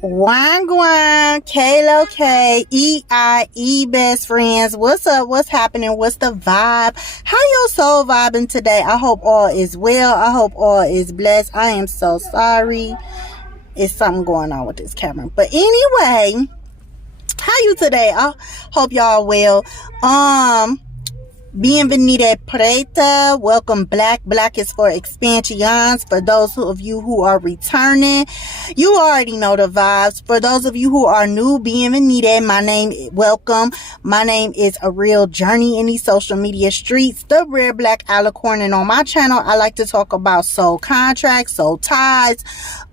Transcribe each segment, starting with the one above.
Wagwan, Kalo K, EIE best friends. What's up? What's happening? What's the vibe? How your soul vibing today? I hope all is well. I hope all is blessed. I am so sorry. It's something going on with this camera. But anyway, how you today? I hope y'all well. Bienvenida Preta. Welcome Black. Black is for expansions. For those of you who are returning, you already know the vibes. For those of you who are new, bienvenida. Welcome. My name is A Real Journey in these social media streets. The Rare Black Alicorn. And on my channel, I like to talk about soul contracts, soul ties,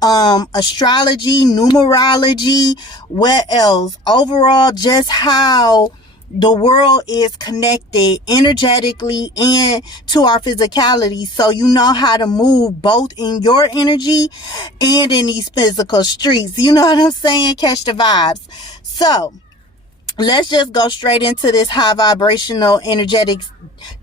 astrology, numerology. What else? Overall, just how the world is connected energetically and to our physicality, so you know how to move both in your energy and in these physical streets. You know what I'm saying? Catch the vibes. So let's just go straight into this high vibrational energetic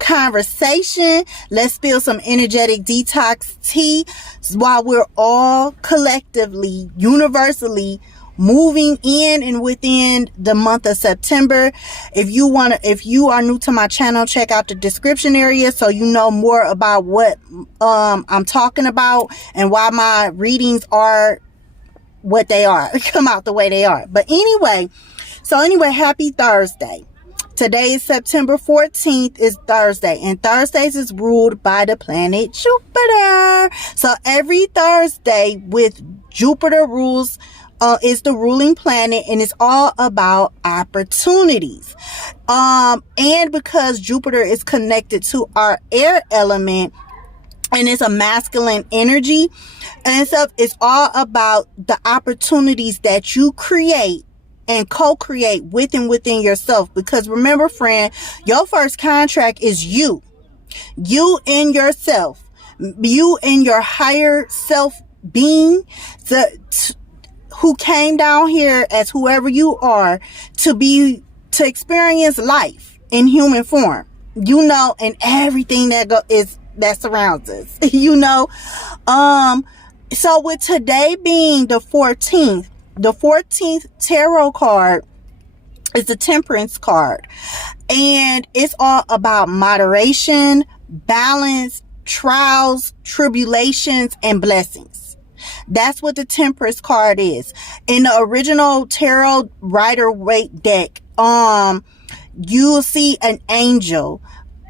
conversation. Let's spill some energetic detox tea while we're all collectively, universally moving in and within the month of September. If you are new to my channel, check out the description area so you know more about what I'm talking about and why my readings are what they are, come out the way they are. But anyway, happy Thursday. Today is September 14th, is Thursday, and Thursdays is ruled by the planet Jupiter. So every Thursday with Jupiter rules is the ruling planet, and it's all about opportunities. And because Jupiter is connected to our air element and it's a masculine energy and stuff, it's all about the opportunities that you create and co-create within yourself. Because remember, friend, your first contract is you and yourself, you and your higher self being, who came down here as whoever you are to experience life in human form, and everything that surrounds us, So with today being the 14th tarot card is the Temperance card, and it's all about moderation, balance, trials, tribulations, and blessings. That's what the Temperance card is. In the original tarot Rider-Waite deck, you'll see an angel.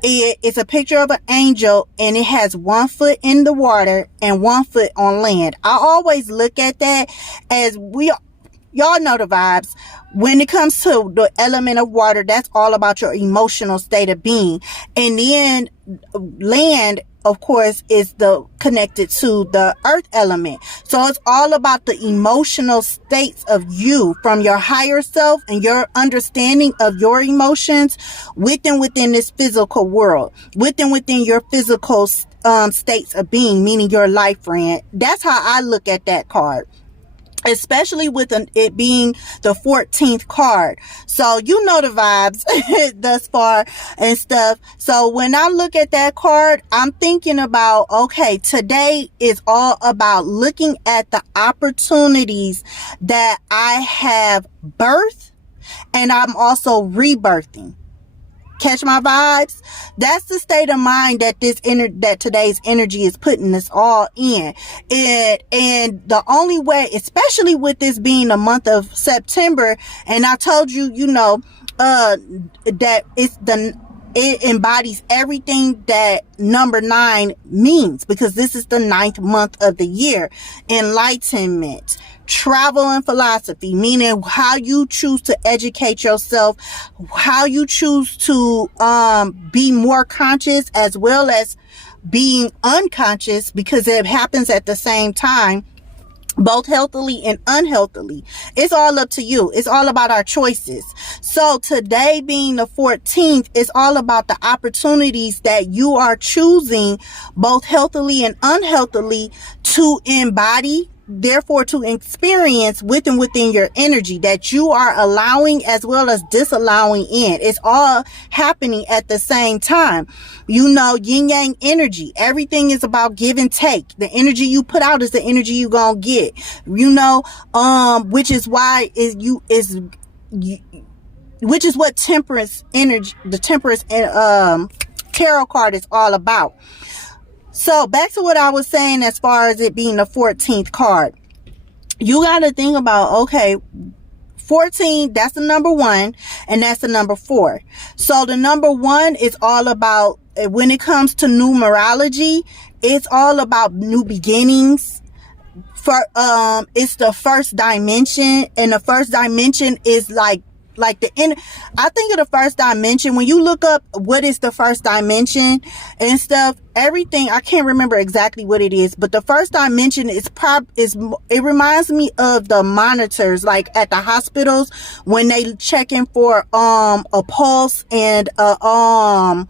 It's a picture of an angel, and it has 1 foot in the water and 1 foot on land. I always look at that as y'all know the vibes. When it comes to the element of water, that's all about your emotional state of being. And then land, of course, is connected to the earth element. So it's all about the emotional states of you, from your higher self and your understanding of your emotions within this physical world, within your physical states of being, meaning your life, friend. That's how I look at that card, especially with it being the 14th card. So you know the vibes thus far and stuff. So when I look at that card, I'm thinking about, okay, today is all about looking at the opportunities that I have birthed, and I'm also rebirthing. Catch my vibes? That's the state of mind that that today's energy is putting us all in. And the only way, especially with this being the month of September, and I told you, that it embodies everything that number 9 means, because this is the 9th month of the year. Enlightenment, travel, and philosophy, meaning how you choose to educate yourself, how you choose to be more conscious as well as being unconscious, because it happens at the same time, both healthily and unhealthily. It's all up to you. It's all about our choices. So today being the 14th, it's all about the opportunities that you are choosing, both healthily and unhealthily, to embody therefore to experience within your energy that you are allowing as well as disallowing in. It's all happening at the same time. You know, yin yang energy. Everything is about give and take. The energy you put out is the energy you gonna get. You know, which is why which is what temperance energy, the temperance tarot card is all about. So back to what I was saying as far as it being the 14th card. You got to think about, okay, 14, that's the number 1, and that's the number 4. So the number 1 is all about, when it comes to numerology, it's all about new beginnings. It's the first dimension, and the first dimension is like I think of the first dimension, when you look up what is the first dimension and stuff, everything, I can't remember exactly what it is, but the first dimension it reminds me of the monitors, like at the hospitals when they check in for a pulse and a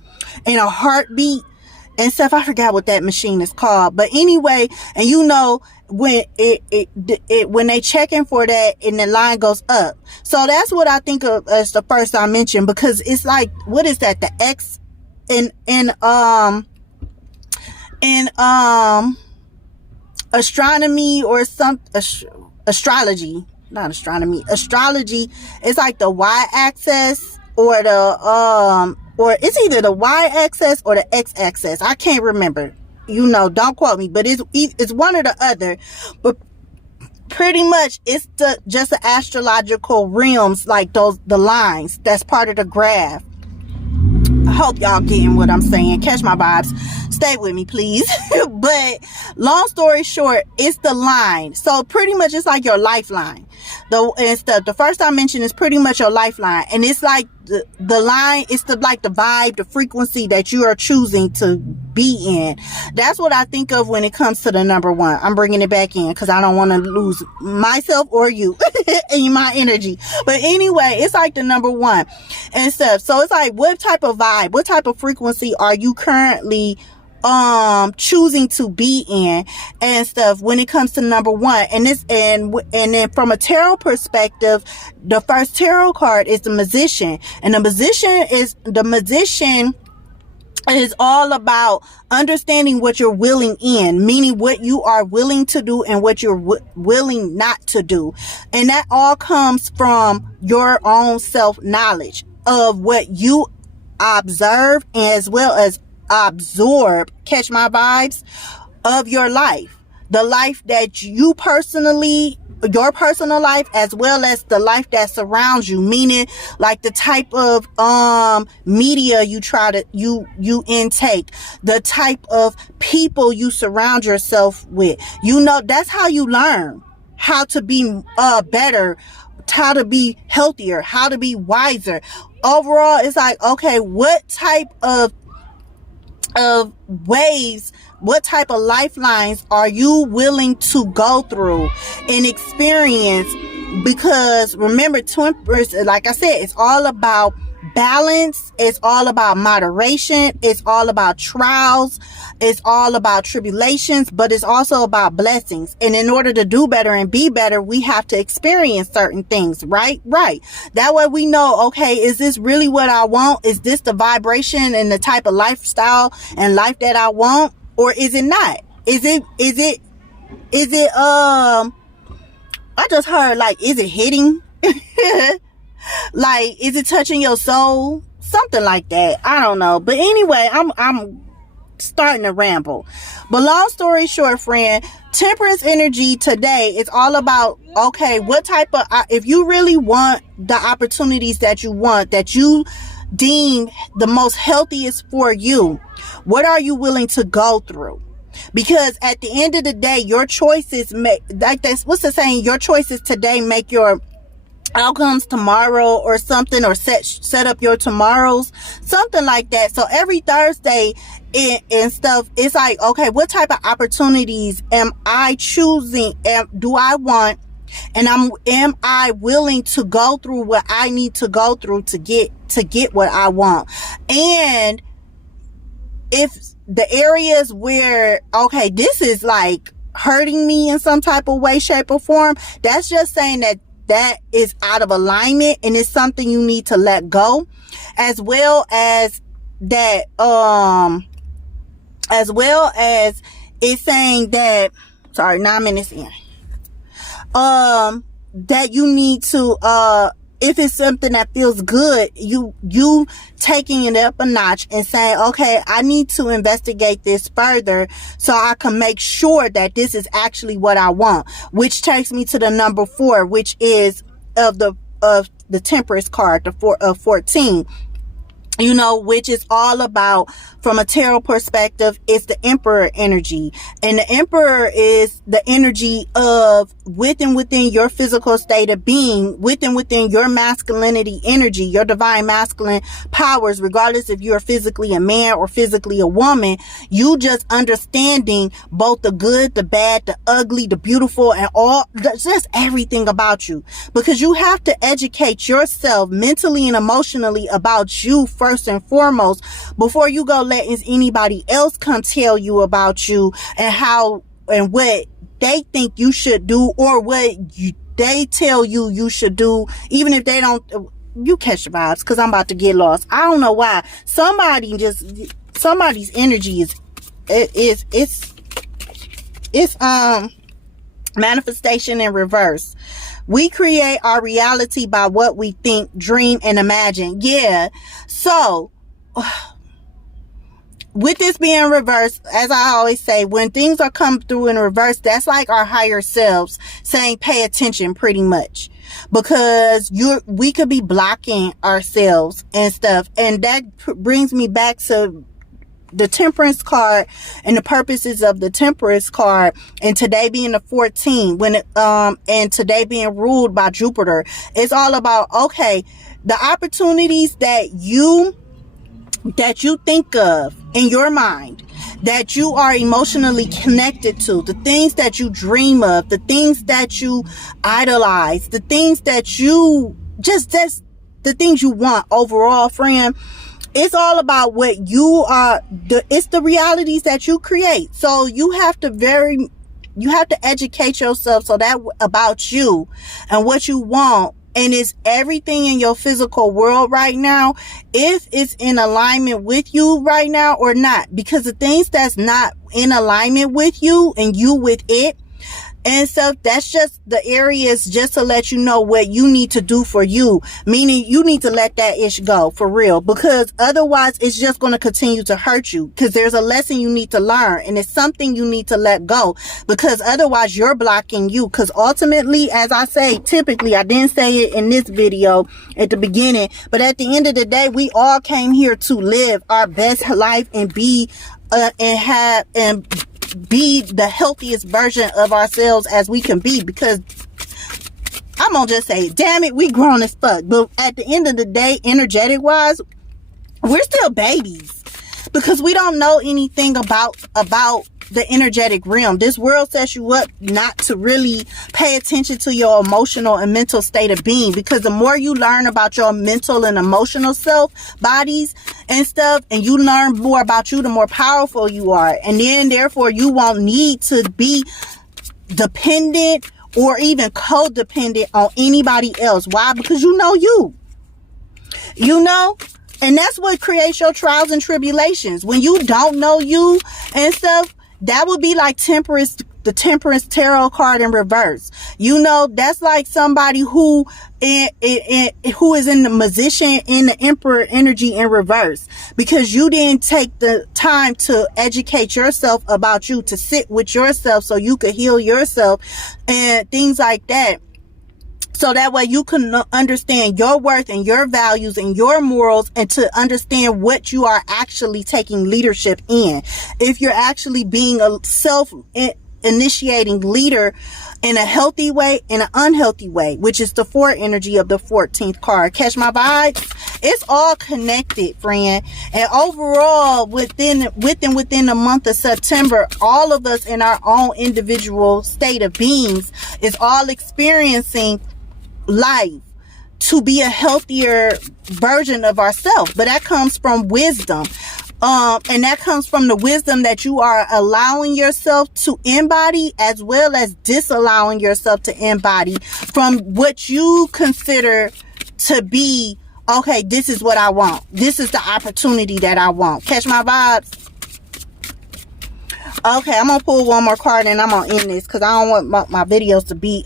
heartbeat and stuff. I forgot what that machine is called, but anyway, and you know, when when they check in for that and the line goes up. So that's what I think of as the first dimension, because it's like, what is that? The X in astronomy or astrology, not astronomy, astrology. It's like the y-axis or or it's either the y-axis or the x-axis. I can't remember. You know, don't quote me, but it's one or the other. But pretty much it's just the astrological realms, like the lines that's part of the graph. I hope y'all getting what I'm saying. Catch my vibes. Stay with me, please. But long story short, it's the line. So pretty much it's like your lifeline. The first dimension is pretty much your lifeline. And it's like the line, it's like the vibe, the frequency that you are choosing to be in. That's what I think of when it comes to the number 1. I'm bringing it back in because I don't want to lose myself or you in my energy. But anyway, it's like the number 1 and stuff. So it's like, what type of vibe, what type of frequency are you currently choosing to be in and stuff when it comes to number 1? And then from a tarot perspective, the first tarot card is the Magician, and the magician is all about understanding what you're willing in, meaning what you are willing to do and what you're willing not to do. And that all comes from your own self-knowledge of what you observe as well as absorb, catch my vibes, of your life. The life that you personally, your personal life, as well as the life that surrounds you, meaning like the type of media you intake, the type of people you surround yourself with. You know, that's how you learn how to be better, how to be healthier, how to be wiser. Overall, it's like, okay, what type of ways, what type of lifelines are you willing to go through and experience? Because remember, temperance, like I said, it's all about balance, it's all about moderation, it's all about trials, it's all about tribulations, but it's also about blessings. And in order to do better and be better, we have to experience certain things, right? That way we know, okay, is this really what I want? Is this the vibration and the type of lifestyle and life that I want? Or is it not? Is it I just heard, like, is it hitting? Like, is it touching your soul? Something like that. I don't know. But anyway, I'm starting to ramble. But long story short, friend, temperance energy today is all about, okay, what type of, if you really want the opportunities that you want, that you deem the most healthiest for you, what are you willing to go through? Because at the end of the day, your choices make, like that's, what's the saying? Your choices today make your outcomes tomorrow, or something, or set up your tomorrows, something like that. So every Thursday and stuff, it's like, okay, what type of opportunities am I choosing? Do I want? And am I willing to go through what I need to go through to get what I want? And if the areas where, okay, this is like, hurting me in some type of way, shape, or form, that's just saying that that is out of alignment and it's something you need to let go, as well as that, as well as it's saying that, sorry, 9 minutes in, that you need to, if it's something that feels good, you taking it up a notch and saying, okay, I need to investigate this further so I can make sure that this is actually what I want, which takes me to the number 4, which is of the Temperance card, the 14, you know, which is all about, from a tarot perspective, it's the Emperor energy. And the Emperor is the energy of within your physical state of being, within your masculinity energy, your divine masculine powers, regardless if you're physically a man or physically a woman. You just understanding both the good, the bad, the ugly, the beautiful, and all, just everything about you. Because you have to educate yourself mentally and emotionally about you first and foremost, before you go letting anybody else come tell you about you and how and what they think you should do, or what they tell you should do, even if they don't. You catch the vibes, because I'm about to get lost. I don't know why. Somebody's energy is manifestation in reverse. We create our reality by what we think, dream, and imagine. Yeah. So, with this being reversed, as I always say, when things are come through in reverse, that's like our higher selves saying, pay attention, pretty much. Because we could be blocking ourselves and stuff. And that brings me back to the Temperance card and the purposes of the Temperance card, and today being the 14, and today being ruled by Jupiter. It's all about, okay, the opportunities that you think of in your mind, that you are emotionally connected to, the things that you dream of, the things that you idolize, the things that you that's the things you want overall, friend. It's all about what you are. It's the realities that you create. So you have to educate yourself so that about you and what you want. And it's everything in your physical world right now, if it's in alignment with you right now or not. Because the things that's not in alignment with you and you with it, and so that's just the areas, just to let you know what you need to do for you. Meaning you need to let that ish go for real, because otherwise it's just going to continue to hurt you, because there's a lesson you need to learn and it's something you need to let go, because otherwise you're blocking you. Because ultimately, as I say, typically, I didn't say it in this video at the beginning, but at the end of the day, we all came here to live our best life and be be the healthiest version of ourselves as we can be. Because I'm gonna just say, damn it, we grown as fuck, but at the end of the day, energetic wise, we're still babies, because we don't know anything about the energetic realm. This world sets you up not to really pay attention to your emotional and mental state of being, because the more you learn about your mental and emotional self, bodies and stuff, and you learn more about you, the more powerful you are. And then therefore you won't need to be dependent or even codependent on anybody else. Why? Because you know, and that's what creates your trials and tribulations. When you don't know you and stuff, that would be like Temperance, the Temperance tarot card in reverse. You know, that's like somebody who is in the Magician in the Emperor energy in reverse, because you didn't take the time to educate yourself about you, to sit with yourself so you could heal yourself and things like that. So that way you can understand your worth and your values and your morals, and to understand what you are actually taking leadership in. If you're actually being a self-initiating leader in a healthy way, in an unhealthy way, which is the 4 energy of the 14th card. Catch my vibes? It's all connected, friend. And overall, within the month of September, all of us in our own individual state of beings is all experiencing life to be a healthier version of ourselves. But that comes from wisdom. And that comes from the wisdom that you are allowing yourself to embody, as well as disallowing yourself to embody from what you consider to be, okay, this is what I want. This is the opportunity that I want. Catch my vibes? Okay, I'm gonna pull one more card and I'm gonna end this because I don't want my videos to be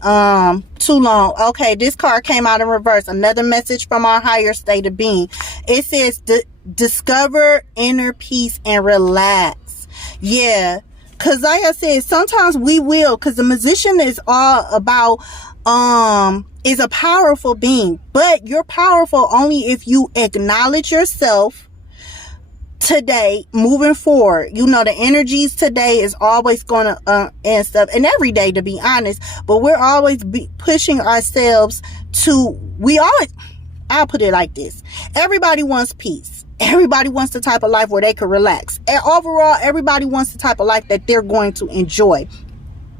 too long. Okay, this card came out in reverse. Another message from our higher state of being. It says discover inner peace and relax. Yeah, because like I said, sometimes we will, because the magician is all about is a powerful being, but you're powerful only if you acknowledge yourself today, moving forward. You know, the energies today is always going to and stuff, and every day, to be honest, but we're always pushing ourselves to, I'll put it like this: everybody wants peace. Everybody wants the type of life where they can relax, and overall everybody wants the type of life that they're going to enjoy,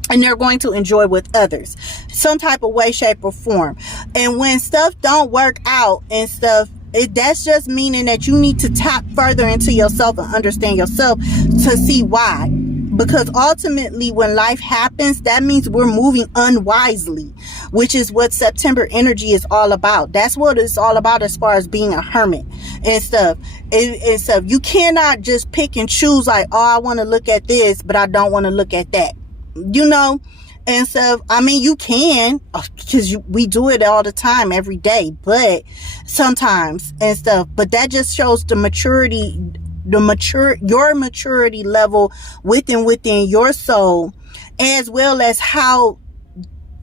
and they're going to enjoy with others, some type of way, shape, or form. And when stuff don't work out and stuff, that's just meaning that you need to tap further into yourself and understand yourself to see why. Because ultimately, when life happens, that means we're moving unwisely, which is what September energy is all about. That's what it's all about as far as being a hermit and stuff. And stuff. You cannot just pick and choose like, oh, I want to look at this, but I don't want to look at that. You know? And so, I mean, you can, because we do it all the time, every day, but sometimes and stuff. But that just shows the maturity, your maturity level within your soul, as well as how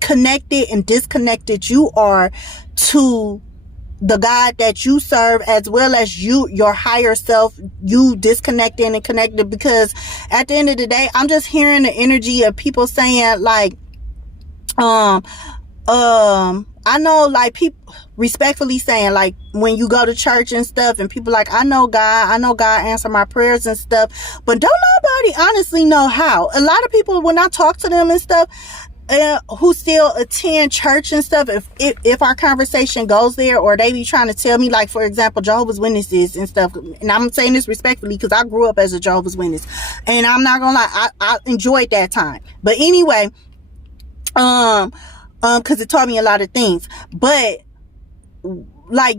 connected and disconnected you are to the God that you serve, as well as your higher self, you disconnected and connected. Because at the end of the day, I'm just hearing the energy of people saying like, I know, like, people respectfully saying, like, when you go to church and stuff, and people like, I know God answer my prayers and stuff, but don't nobody honestly know how. A lot of people, when I talk to them and stuff, who still attend church and stuff, if our conversation goes there, or they be trying to tell me, like, for example, Jehovah's Witnesses and stuff, and I'm saying this respectfully because I grew up as a Jehovah's Witness, and I'm not gonna lie, I enjoyed that time. But anyway, because it taught me a lot of things. But like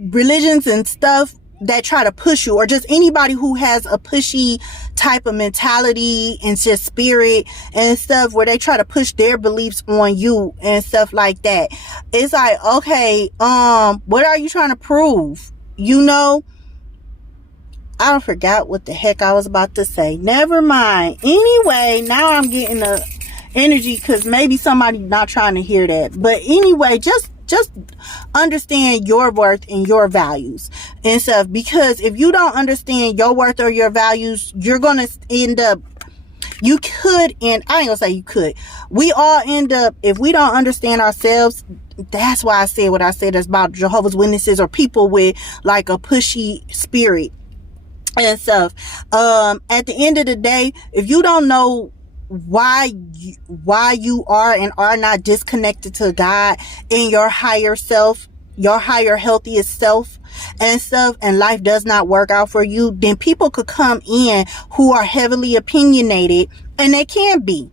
religions and stuff that try to push you, or just anybody who has a pushy type of mentality and just spirit and stuff, where they try to push their beliefs on you and stuff like that, it's like, okay, what are you trying to prove? You know, I forgot what the heck I was about to say. Never mind. Anyway, now I'm getting the energy because maybe somebody not trying to hear that. But anyway, just understand your worth and your values and stuff, because if you don't understand your worth or your values, you're gonna end up, I ain't gonna say you could, we all end up, if we don't understand ourselves. That's why I said what I said about Jehovah's Witnesses or people with like a pushy spirit and stuff. At the end of the day, if you don't know why you are and are not disconnected to God and your higher self, your higher healthiest self and stuff, and life does not work out for you, then people could come in who are heavily opinionated, and they can be.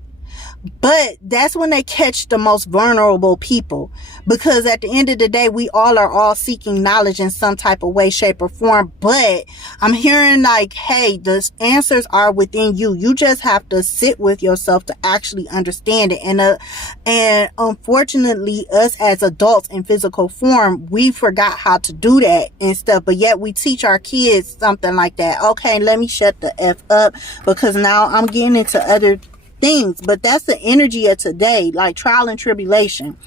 But that's when they catch the most vulnerable people, because at the end of the day, we all are all seeking knowledge in some type of way, shape, or form. But I'm hearing like, hey, the answers are within you. You just have to sit with yourself to actually understand it. And unfortunately, us as adults in physical form, we forgot how to do that and stuff. But yet we teach our kids something like that. Okay, let me shut the F up, because now I'm getting into other things. But that's the energy of today, like trial and tribulation.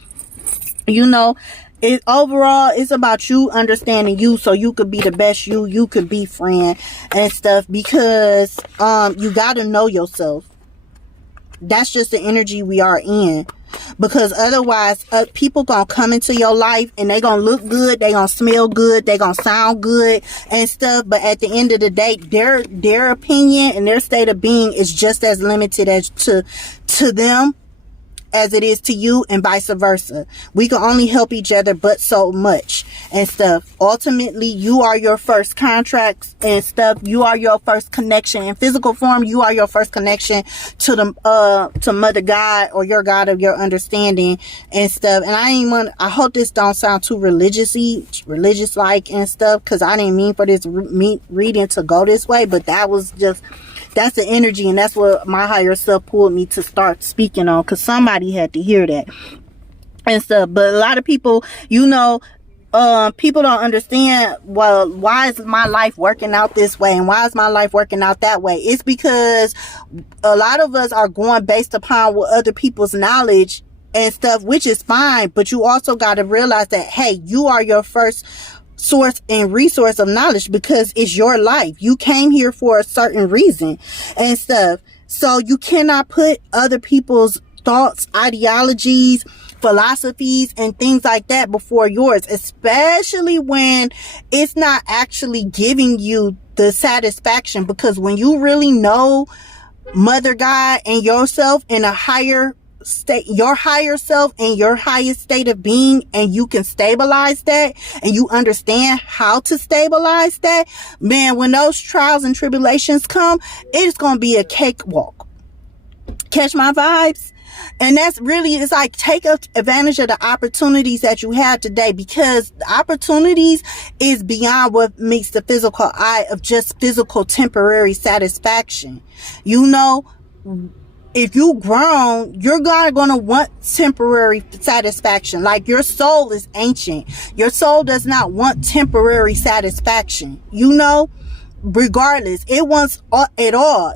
You know, overall it's about you understanding you, so you could be the best you could be, friend and stuff, because you got to know yourself. That's just the energy we are in, because otherwise people gonna come into your life and they gonna look good, they gonna smell good, they gonna sound good and stuff, but at the end of the day, their opinion and their state of being is just as limited as to them as it is to you, and vice versa. We can only help each other but so much and stuff. Ultimately, you are your first contracts and stuff. You are your first connection in physical form. You are your first connection to the to Mother God, or your God of your understanding and stuff. And I hope this don't sound too religious like and stuff, because I didn't mean for this reading to go this way, but that's the energy, and that's what my higher self pulled me to start speaking on, because somebody had to hear that and stuff. But a lot of people, people don't understand, well, why is my life working out this way, and why is my life working out that way? It's because a lot of us are going based upon what other people's knowledge and stuff, which is fine, but you also got to realize that, hey, you are your first source and resource of knowledge, because it's your life. You came here for a certain reason and stuff. So you cannot put other people's thoughts, ideologies, philosophies, and things like that before yours, especially when it's not actually giving you the satisfaction. Because when you really know Mother God and yourself in a higher state, your higher self and your highest state of being, and you can stabilize that, and you understand how to stabilize that, man, when those trials and tribulations come, it's gonna be a cakewalk. Catch my vibes? And that's really, it's like, take advantage of the opportunities that you have today, because the opportunities is beyond what meets the physical eye of just physical temporary satisfaction. If you grown, you're gonna want temporary satisfaction. Like, your soul is ancient. Your soul does not want temporary satisfaction. Regardless, it wants it all.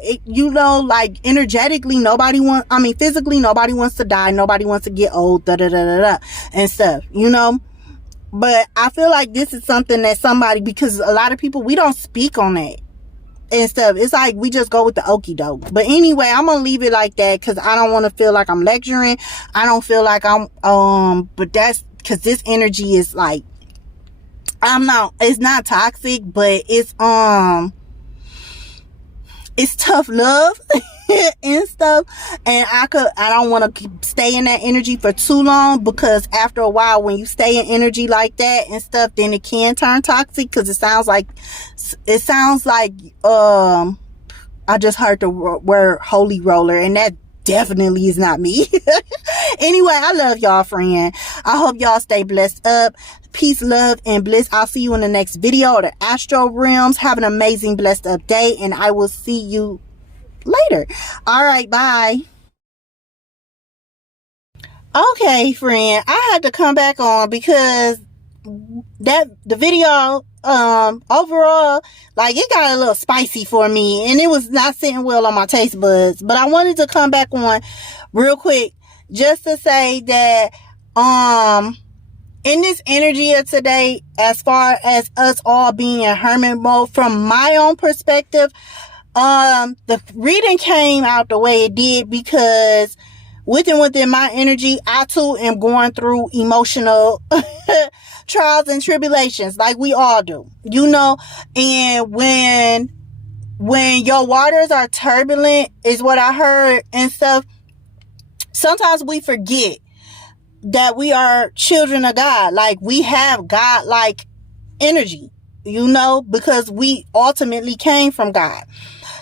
Like, energetically, physically, nobody wants to die. Nobody wants to get old, and stuff, But I feel like this is something that because a lot of people, we don't speak on that and stuff. It's like we just go with the okie doke. But anyway, I'm gonna leave it like that, because I don't want to feel like I'm lecturing. I don't feel like I'm but that's because this energy is like, it's not toxic, but it's tough love and stuff. And I don't want to stay in that energy for too long, because after a while, when you stay in energy like that and stuff, then it can turn toxic, because it sounds like I just heard the word holy roller, and that definitely is not me. Anyway, I love y'all, friend. I hope y'all stay blessed up. Peace, love, and bliss. I'll see you in the next video of the astro realms. Have an amazing, blessed up day, and I will see you later. All right, bye. Okay, friend, I had to come back on because the video overall, like, it got a little spicy for me, and it was not sitting well on my taste buds. But I wanted to come back on real quick just to say that in this energy of today, as far as us all being in hermit mode, from my own perspective, the reading came out the way it did because within my energy, I too am going through emotional trials and tribulations, like we all do, and when your waters are turbulent, is what I heard and stuff, sometimes we forget that we are children of God. Like, we have God-like energy, because we ultimately came from God.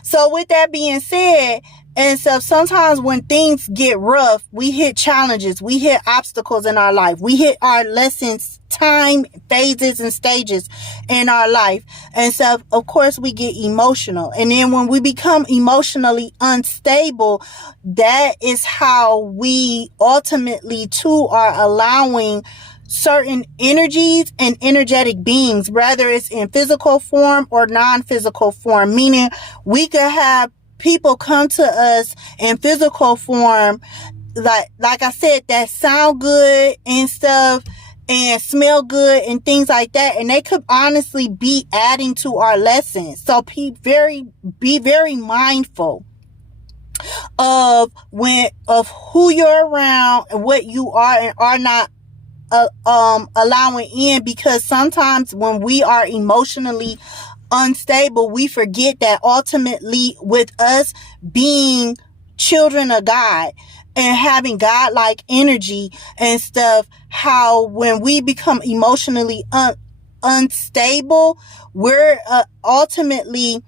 So with that being said, and so sometimes when things get rough, we hit challenges, we hit obstacles in our life, we hit our lessons, time, phases, and stages in our life. And so, of course, we get emotional. And then when we become emotionally unstable, that is how we ultimately, too, are allowing certain energies and energetic beings, whether it's in physical form or non-physical form, meaning we could have people come to us in physical form, like I said, that sound good and stuff and smell good and things like that, and they could honestly be adding to our lessons. So be very mindful of who you're around and what you are and are not allowing in, because sometimes when we are emotionally unstable, we forget that ultimately, with us being children of God and having godlike energy and stuff, how when we become emotionally unstable, we're ultimately,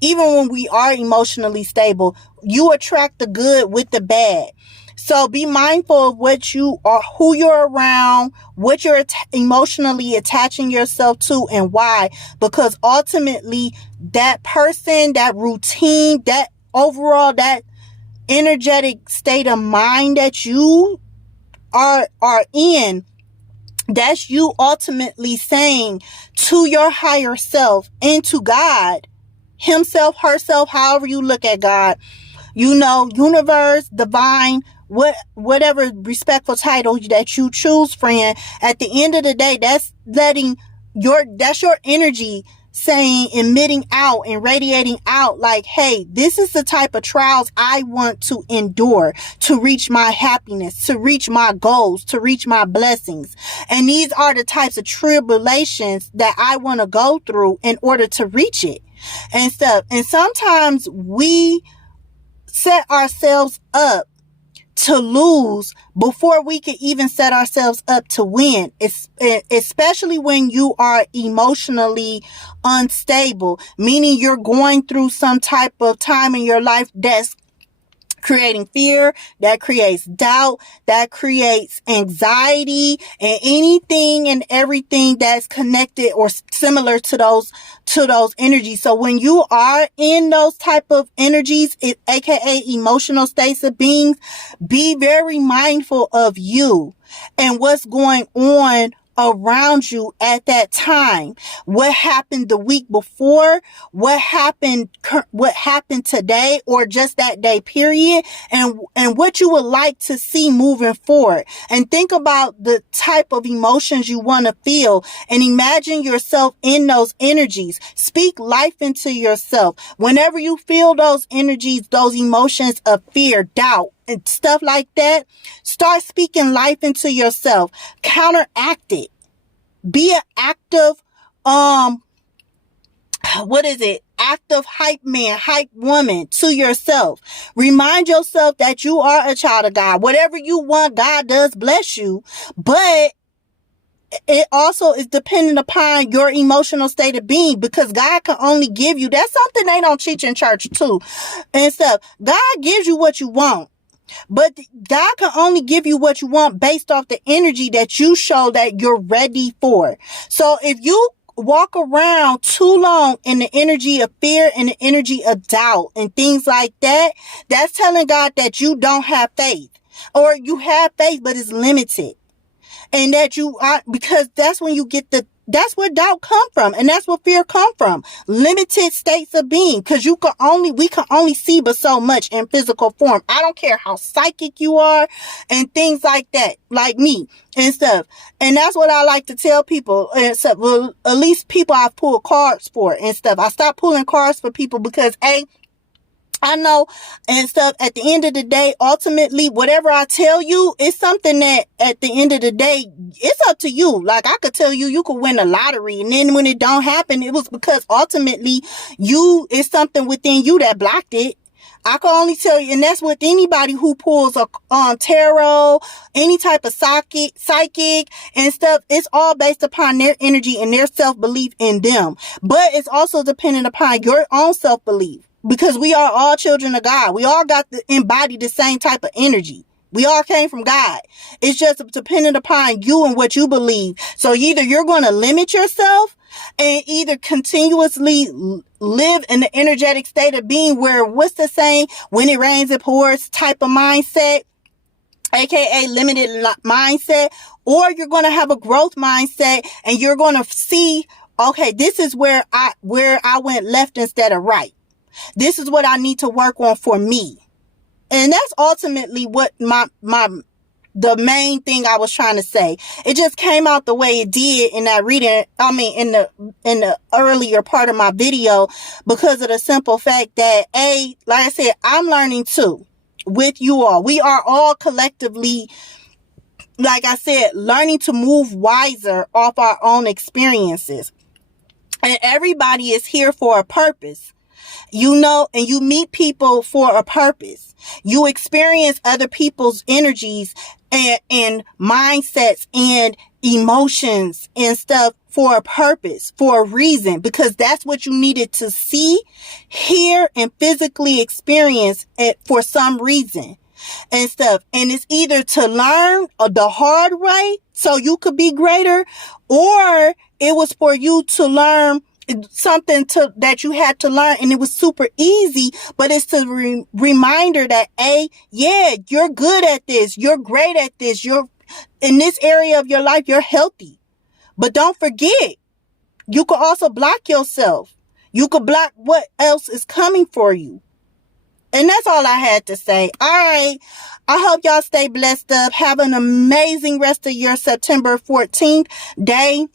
even when we are emotionally stable, you attract the good with the bad. So be mindful of what you are, who you're around, what you're emotionally attaching yourself to, and why. Because ultimately, that person, that routine, that overall, that energetic state of mind that you are in, that's you ultimately saying to your higher self and to God himself, herself, however you look at God, universe, divine, whatever respectful title that you choose, friend. At the end of the day, that's your energy saying, emitting out and radiating out, like, hey, this is the type of trials I want to endure to reach my happiness, to reach my goals, to reach my blessings. And these are the types of tribulations that I want to go through in order to reach it and stuff. And sometimes we set ourselves up to lose before we can even set ourselves up to win. Especially when you are emotionally unstable, meaning you're going through some type of time in your life that's creating fear, that creates doubt, that creates anxiety, and anything and everything that's connected or similar to those energies. So when you are in those type of energies, aka emotional states of being, be very mindful of you and what's going on around you at that time. What happened the week before, what happened today, or just that day period, and what you would like to see moving forward. And think about the type of emotions you want to feel and imagine yourself in those energies. Speak life into yourself. Whenever you feel those energies, those emotions of fear, doubt, and stuff like that, start speaking life into yourself. Counteract it. Be an active, active hype man, hype woman to yourself. Remind yourself that you are a child of God. Whatever you want, God does bless you, but it also is dependent upon your emotional state of being, because God can only give you, that's something they don't teach in church too and stuff. God gives you what you want. But God can only give you what you want based off the energy that you show that you're ready for. So if you walk around too long in the energy of fear and the energy of doubt and things like that, that's telling God that you don't have faith, or you have faith, but it's limited. And that you are, because that's when you get that's where doubt come from. And that's where fear come from. Limited states of being. Because we can only see but so much in physical form. I don't care how psychic you are and things like that. Like me and stuff. And that's what I like to tell people. And stuff. Well, at least people I've pulled cards for and stuff. I stopped pulling cards for people because I know and stuff. At the end of the day, ultimately, whatever I tell you is something that at the end of the day, it's up to you. Like, I could tell you, you could win the lottery. And then when it don't happen, it was because ultimately it's something within you that blocked it. I can only tell you, and that's with anybody who pulls on tarot, any type of psychic and stuff. It's all based upon their energy and their self-belief in them. But it's also dependent upon your own self-belief. Because we are all children of God. We all got to embody the same type of energy. We all came from God. It's just dependent upon you and what you believe. So either you're going to limit yourself and either continuously live in the energetic state of being where, what's the saying, when it rains, it pours type of mindset, aka limited mindset, or you're going to have a growth mindset and you're going to see, okay, this is where I went left instead of right. This is what I need to work on for me. And that's ultimately what the main thing I was trying to say. It just came out the way it did in that reading. I mean, in the earlier part of my video, because of the simple fact that like I said, I'm learning too with you all. We are all collectively, like I said, learning to move wiser off our own experiences. And everybody is here for a purpose. You know, and you meet people for a purpose. You experience other people's energies and mindsets and emotions and stuff for a purpose, for a reason, because that's what you needed to see, hear, and physically experience it for some reason and stuff. And it's either to learn the hard way so you could be greater, or it was for you to learn something that you had to learn and it was super easy, but it's a reminder that yeah, you're good at this, you're great at this, you're in this area of your life, you're healthy. But don't forget, you could also block yourself. You could block what else is coming for you. And that's all I had to say. All right. I hope y'all stay blessed up. Have an amazing rest of your September 14th day.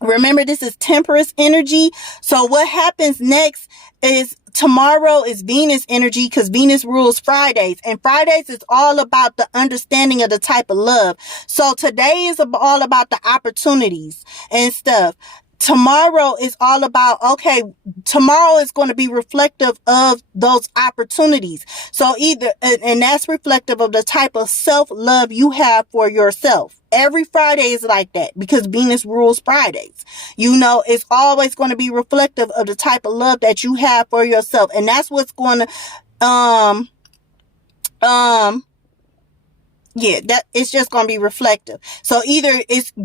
Remember, this is Temperance energy. So what happens next is tomorrow is Venus energy, because Venus rules Fridays. And Fridays is all about the understanding of the type of love. So today is all about the opportunities and stuff. Tomorrow is all about, okay, tomorrow is going to be reflective of those opportunities. So and that's reflective of the type of self-love you have for yourself. Every Friday is like that because Venus rules Fridays. You know, it's always going to be reflective of the type of love that you have for yourself. And that's what's going to, yeah, that it's just going to be reflective. So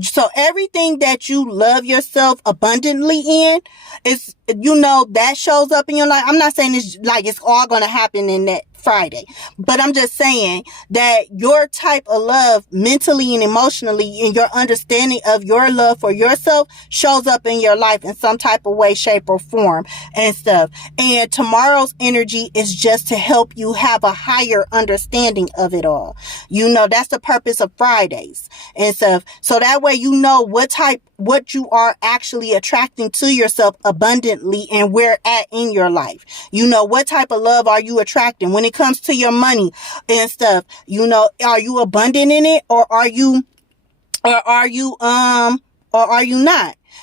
so everything that you love yourself abundantly in is, you know, that shows up in your life. I'm not saying it's like it's all going to happen in that Friday, but I'm just saying that your type of love mentally and emotionally and your understanding of your love for yourself shows up in your life in some type of way, shape, or form and stuff. And tomorrow's energy is just to help you have a higher understanding of it all. You know, that's the purpose of Fridays and stuff. So that way, you know what you are actually attracting to yourself abundantly and where at in your life. You know, what type of love are you attracting when it comes to your money and stuff? You know, are you abundant in it, or are you not?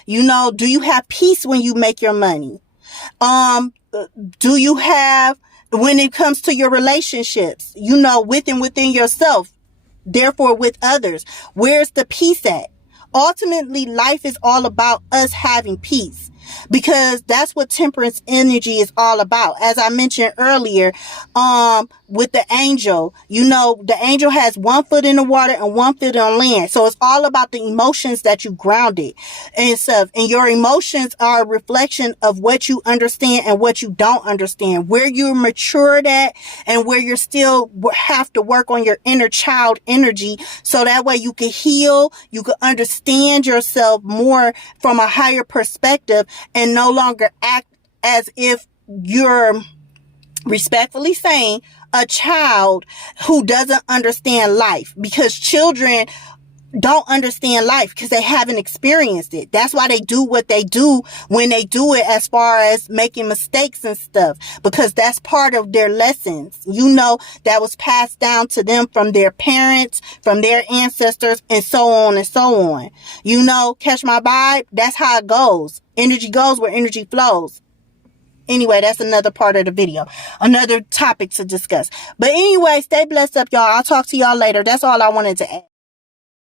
You know, do you have peace when you make your money? Do you have, when it comes to your relationships, you know, within yourself, therefore with others, where's the peace at? Ultimately, life is all about us having peace, because that's what temperance energy is all about. As I mentioned earlier, with the angel, you know, the angel has 1 foot in the water and 1 foot on land. So it's all about the emotions that you grounded and stuff. And your emotions are a reflection of what you understand and what you don't understand, where you're matured at and where you're still have to work on your inner child energy. So that way you can heal, you can understand yourself more from a higher perspective and no longer act as if you're, respectfully saying, a child who doesn't understand life, because children don't understand life because they haven't experienced it. That's why they do what they do when they do it, as far as making mistakes and stuff, because that's part of their lessons, you know, that was passed down to them from their parents, from their ancestors, and so on and so on. You know, catch my vibe? That's how it goes. Energy goes where energy flows. Anyway, that's another part of the video, another topic to discuss. But anyway, stay blessed up, y'all. I'll talk to y'all later. That's all I wanted to add.